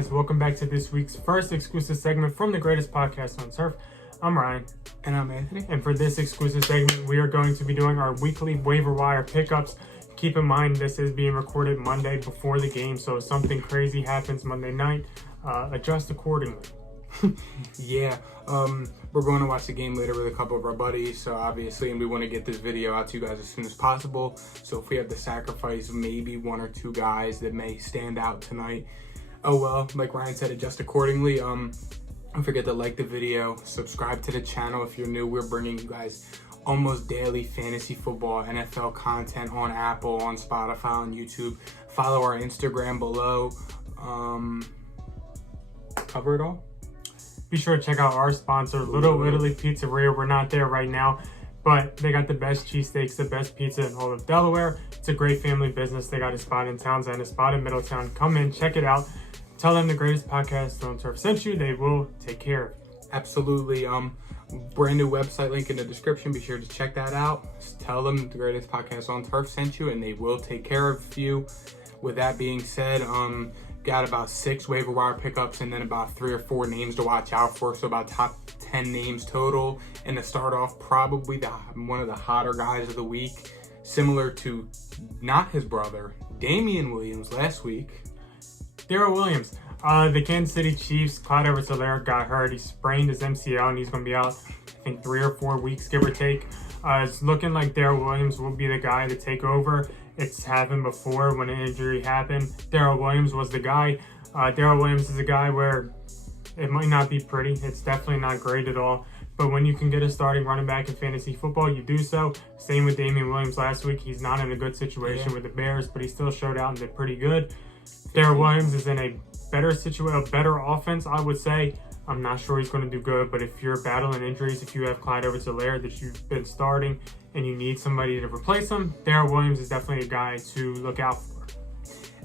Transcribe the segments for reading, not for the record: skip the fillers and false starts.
guys? Welcome back to this week's first exclusive segment from the greatest podcast on turf. I'm Ryan. And I'm Anthony. And for this exclusive segment, we are going to be doing our weekly waiver wire pickups. Keep in mind, this is being recorded Monday before the game, so if something crazy happens Monday night, adjust accordingly. Yeah, we're going to watch the game later with a couple of our buddies, so obviously, and we want to get this video out to you guys as soon as possible. So if we have to sacrifice maybe one or two guys that may stand out tonight, oh well, like Ryan said, adjust accordingly. Don't forget to like the video, subscribe to the channel if you're new. We're bringing you guys almost daily fantasy football, NFL content on Apple, on Spotify, on YouTube. Follow our Instagram below. Cover it all. Be sure to check out our sponsor, Little Italy Pizzeria. We're not there right now, but they got the best cheesesteaks, the best pizza in all of Delaware. It's a great family business. They got a spot in Townsend, a spot in Middletown. Come in, check it out. Tell them the greatest podcast on turf sent you. They will take care of you. Absolutely. Brand new website link in the description. Be sure to check that out. Just tell them the greatest podcast on turf sent you, and they will take care of you. With that being said, got about 6 waiver wire pickups and then about 3 or 4 names to watch out for. So about top 10 names total. And to start off, probably one of the hotter guys of the week, similar to not his brother, Damian Williams last week. Darrell Williams. The Kansas City Chiefs, Clyde Edwards-Helaire got hurt. He sprained his MCL and he's going to be out, I think, 3 or 4 weeks, give or take. It's looking like Darrell Williams will be the guy to take over. It's happened before when an injury happened. Darrell Williams was the guy. Darrell Williams is a guy where it might not be pretty. It's definitely not great at all. But when you can get a starting running back in fantasy football, you do so. Same with Damian Williams last week. He's not in a good situation with the Bears, but he still showed out and did pretty good. Darrell Williams is in a better situation, a better offense, I would say. I'm not sure he's going to do good, but if you're battling injuries, if you have Clyde Edwards-Helaire that you've been starting and you need somebody to replace him, Darrell Williams is definitely a guy to look out for.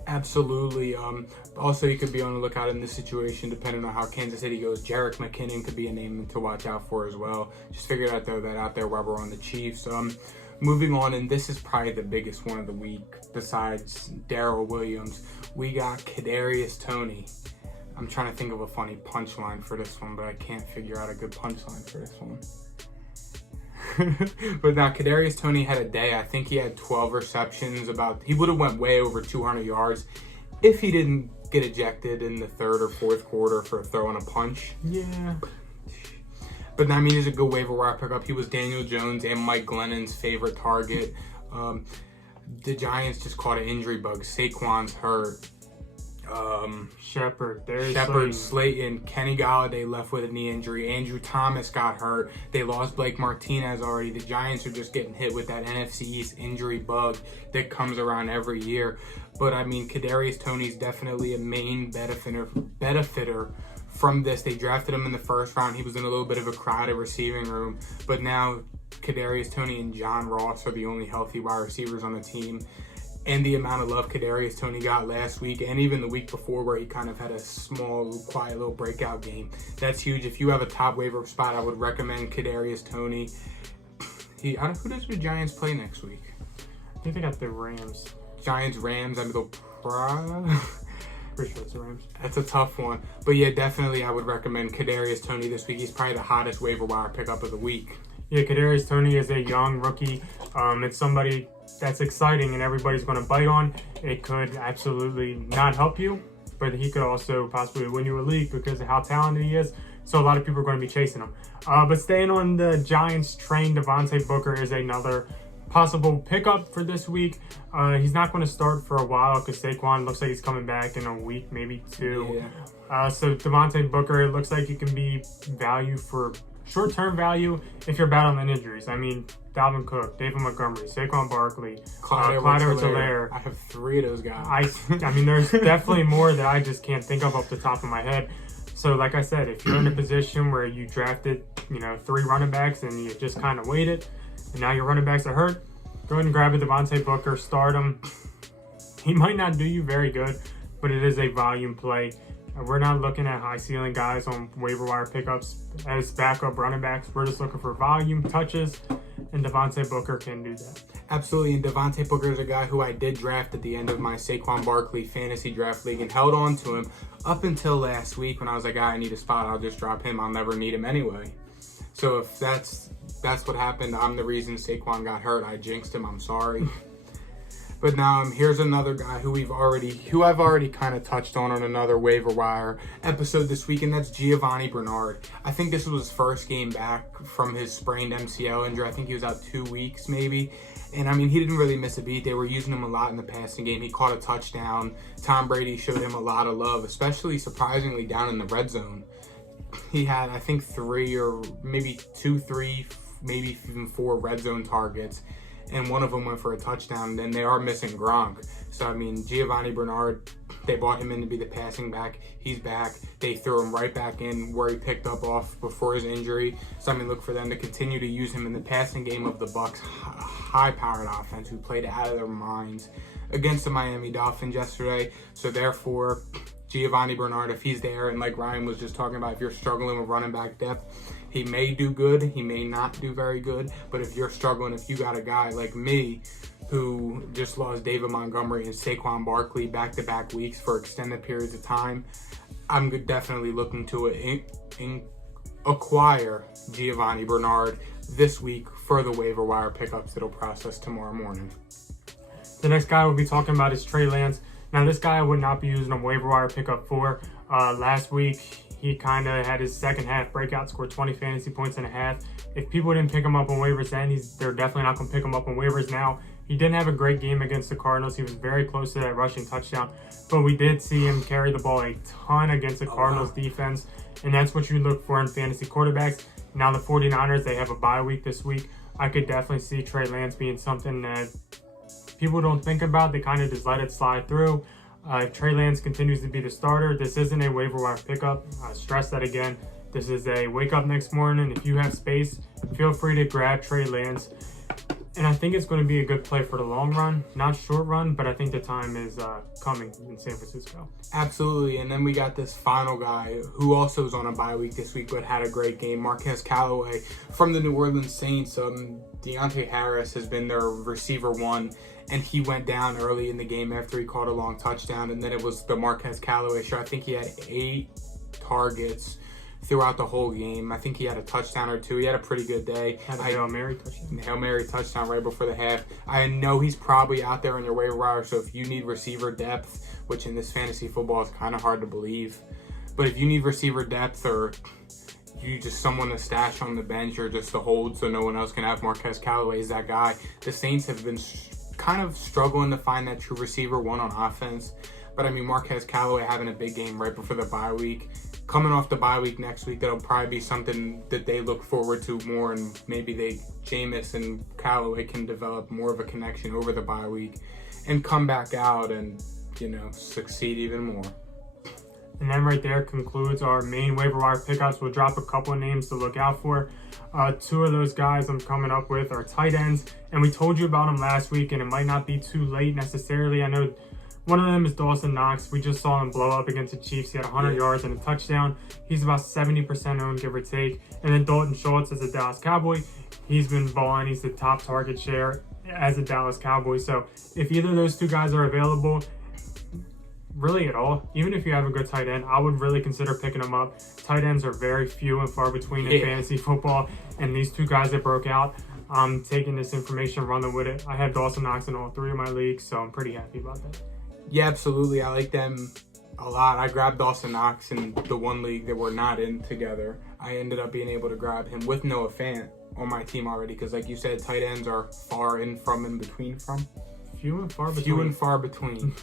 Absolutely. Also, you could be on the lookout in this situation, depending on how Kansas City goes. Jerick McKinnon could be a name to watch out for as well. Just figured I'd throw that out there while we're on the Chiefs. Moving on, and this is probably the biggest one of the week besides Darrell Williams. We got KADARIUS TONEY. I'm trying to think of a funny punchline for this one, but I can't figure out a good punchline for this one. But now, KADARIUS TONEY had a day. I think he had 12 receptions. He would have went way over 200 yards if he didn't get ejected in the 3rd or 4th quarter for throwing a punch. Yeah. But I mean, he's a good waiver wire pickup. He was Daniel Jones and Mike Glennon's favorite target. The Giants just caught an injury bug. Saquon's hurt. Shepard, Slayton, Kenny Golladay left with a knee injury. Andrew Thomas got hurt. They lost Blake Martinez already. The Giants are just getting hit with that NFC East injury bug that comes around every year. But I mean, KADARIUS TONEY's definitely a main benefitter from this. They drafted him in the 1st round. He was in a little bit of a crowded receiving room, but now KADARIUS TONEY and John Ross are the only healthy wide receivers on the team. And the amount of love KADARIUS TONEY got last week and even the week before, where he kind of had a small, quiet little breakout game. That's huge. If you have a top waiver spot, I would recommend KADARIUS TONEY. Who does the Giants play next week? I think they got the Rams. Giants, Rams. Pretty sure it's the Rams. That's a tough one. But yeah, definitely I would recommend KADARIUS TONEY this week. He's probably the hottest waiver wire pickup of the week. Yeah, KADARIUS TONEY is a young rookie. It's somebody that's exciting and everybody's going to bite on. It could absolutely not help you, but he could also possibly win you a league because of how talented he is. So a lot of people are going to be chasing him. But staying on the Giants train, Devontae Booker is another possible pickup for this week. He's not going to start for a while because Saquon looks like he's coming back in a week, maybe 2. Yeah. So Devontae Booker, it looks like he can be value for short-term value if you're battling injuries. I mean, Dalvin Cook, David Montgomery, Saquon Barkley, Clyde Edwards-Helaire. I have 3 of those guys. I mean, there's definitely more that I just can't think of off the top of my head. So, like I said, if you're in a position where you drafted, 3 running backs and you just kind of waited, and now your running backs are hurt, go ahead and grab a Devontae Booker, start him. He might not do you very good, but it is a volume play. We're not looking at high ceiling guys on waiver wire pickups as backup running backs. We're just looking for volume, touches, and Devontae Booker can do that. Absolutely, and Devontae Booker is a guy who I did draft at the end of my Saquon Barkley fantasy draft league and held on to him up until last week when I was like, I need a spot, I'll just drop him, I'll never need him anyway. So if that's what happened, I'm the reason Saquon got hurt. I jinxed him, I'm sorry. But now here's another guy who I've already kind of touched on another waiver wire episode this week, and that's Giovani Bernard. I think this was his first game back from his sprained MCL injury. I think he was out 2 weeks maybe. And I mean, he didn't really miss a beat. They were using him a lot in the passing game. He caught a touchdown. Tom Brady showed him a lot of love, especially surprisingly down in the red zone. He had, I think, 3 or maybe 2, 3, maybe even 4 red zone targets. And one of them went for a touchdown. Then they are missing Gronk. So, I mean, Giovani Bernard, they brought him in to be the passing back. He's back. They threw him right back in where he picked up off before his injury. So, I mean, look for them to continue to use him in the passing game of the Bucs' high-powered offense who played out of their minds against the Miami Dolphins yesterday. So, therefore, Giovani Bernard, if he's there, and like Ryan was just talking about, if you're struggling with running back depth, he may do good, he may not do very good, but if you're struggling, if you got a guy like me who just lost David Montgomery and Saquon Barkley back-to-back weeks for extended periods of time, I'm definitely looking to acquire Giovani Bernard this week for the waiver wire pickups that'll process tomorrow morning. The next guy we'll be talking about is Trey Lance. Now, this guy I would not be using a waiver wire pickup for. Last week, he kind of had his second half breakout, scored 20 fantasy points and a half. If people didn't pick him up on waivers then, they're definitely not going to pick him up on waivers now. He didn't have a great game against the Cardinals. He was very close to that rushing touchdown, but we did see him carry the ball a ton against the Cardinals defense, and that's what you look for in fantasy quarterbacks. Now the 49ers, they have a bye week this week. I could definitely see Trey Lance being something that people don't think about. They kind of just let it slide through. If Trey Lance continues to be the starter, this isn't a waiver wire pickup. I stress that again. This is a wake up next morning. If you have space, feel free to grab Trey Lance. And I think it's going to be a good play for the long run, not short run, but I think the time is coming in San Francisco. Absolutely. And then we got this final guy who also is on a bye week this week, but had a great game, Marquez Callaway from the New Orleans Saints. Deontay Harris has been their receiver one, and he went down early in the game after he caught a long touchdown, and then it was the Marquez Callaway show. I think he had 8 targets throughout the whole game. I think he had a touchdown or 2. He had a pretty good day. Had a Hail Mary touchdown. Hail Mary touchdown right before the half. I know he's probably out there on your waiver wire, so if you need receiver depth, which in this fantasy football is kind of hard to believe, but if you need receiver depth or you just someone to stash on the bench or just to hold so no one else can have, Marquez Callaway is that guy. The Saints have been kind of struggling to find that true receiver one on offense, but I mean, Marquez Callaway having a big game right before the bye week. Coming off the bye week next week, that'll probably be something that they look forward to more, and maybe Jameis and Callaway can develop more of a connection over the bye week and come back out and, succeed even more. And then right there concludes our main waiver wire pickups. We'll drop a couple of names to look out for. 2 of those guys I'm coming up with are tight ends, and we told you about them last week, and it might not be too late necessarily. I know one of them is Dawson Knox. We just saw him blow up against the Chiefs. He had 100 yards and a touchdown. He's about 70% owned, give or take. And then Dalton Schultz is a Dallas Cowboy. He's been balling. He's the top target share as a Dallas Cowboy. So if either of those 2 guys are available, really at all, even if you have a good tight end, I would really consider picking them up. Tight ends are very few and far between in fantasy football. And these 2 guys that broke out, I'm taking this information, running with it. I had Dawson Knox in all 3 of my leagues, so I'm pretty happy about that. Yeah, absolutely. I like them a lot. I grabbed Dawson Knox in the one league that we're not in together. I ended up being able to grab him with Noah Fant on my team already because, like you said, tight ends are far in from in between from. Few and far between. Few and far between.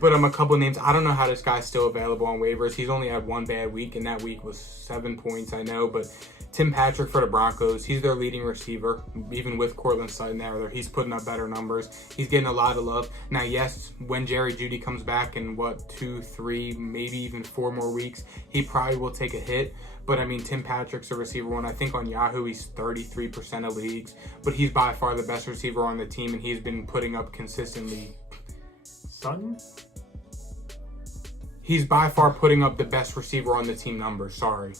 But a couple names. I don't know how this guy's still available on waivers. He's only had 1 bad week, and that week was 7 points, I know. But Tim Patrick for the Broncos, he's their leading receiver. Even with Cortland Sutton there, he's putting up better numbers. He's getting a lot of love. Now, yes, when Jerry Jeudy comes back in, 2, 3, maybe even 4 more weeks, he probably will take a hit. But, I mean, Tim Patrick's a receiver one. I think on Yahoo he's 33% of leagues. But he's by far the best receiver on the team, and he's been putting up consistently. Sutton? He's by far putting up the best receiver on the team numbers, sorry.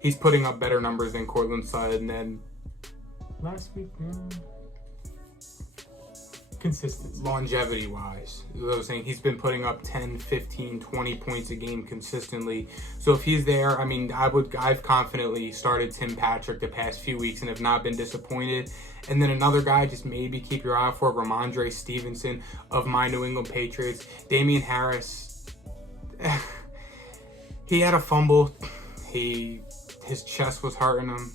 He's putting up better numbers than Cortland Sutton and last week. Consistent. Longevity wise, I was saying he's been putting up 10, 15, 20 points a game consistently. So if he's there, I mean, I've confidently started Tim Patrick the past few weeks and have not been disappointed. And then another guy, just maybe keep your eye out for, Rhamondre Stevenson of my New England Patriots. Damian Harris, he had a fumble. His chest was hurting him.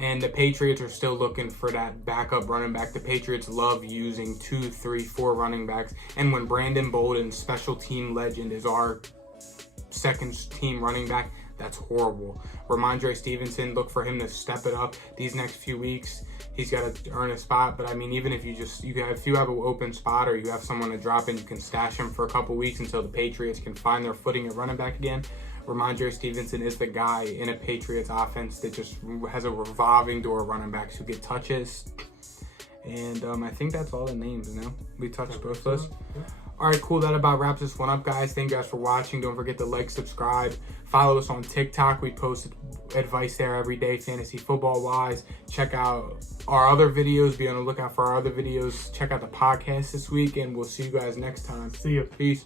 And the Patriots are still looking for that backup running back. The Patriots love using 2, 3, 4 running backs. And when Brandon Bolden, special team legend, is our second team running back, that's horrible. Rhamondre Stevenson, look for him to step it up these next few weeks. He's got to earn a spot. But I mean, even if if you have an open spot or you have someone to drop in, you can stash him for a couple weeks until the Patriots can find their footing at running back again. Rhamondre Stevenson is the guy in a Patriots offense that just has a revolving door of running backs who get touches. And I think that's all the names, you know? We touched both lists. All right, cool. That about wraps this one up, guys. Thank you guys for watching. Don't forget to like, subscribe. Follow us on TikTok. We post advice there every day, fantasy football-wise. Check out our other videos. Be on the lookout for our other videos. Check out the podcast this week, and we'll see you guys next time. See you. Peace.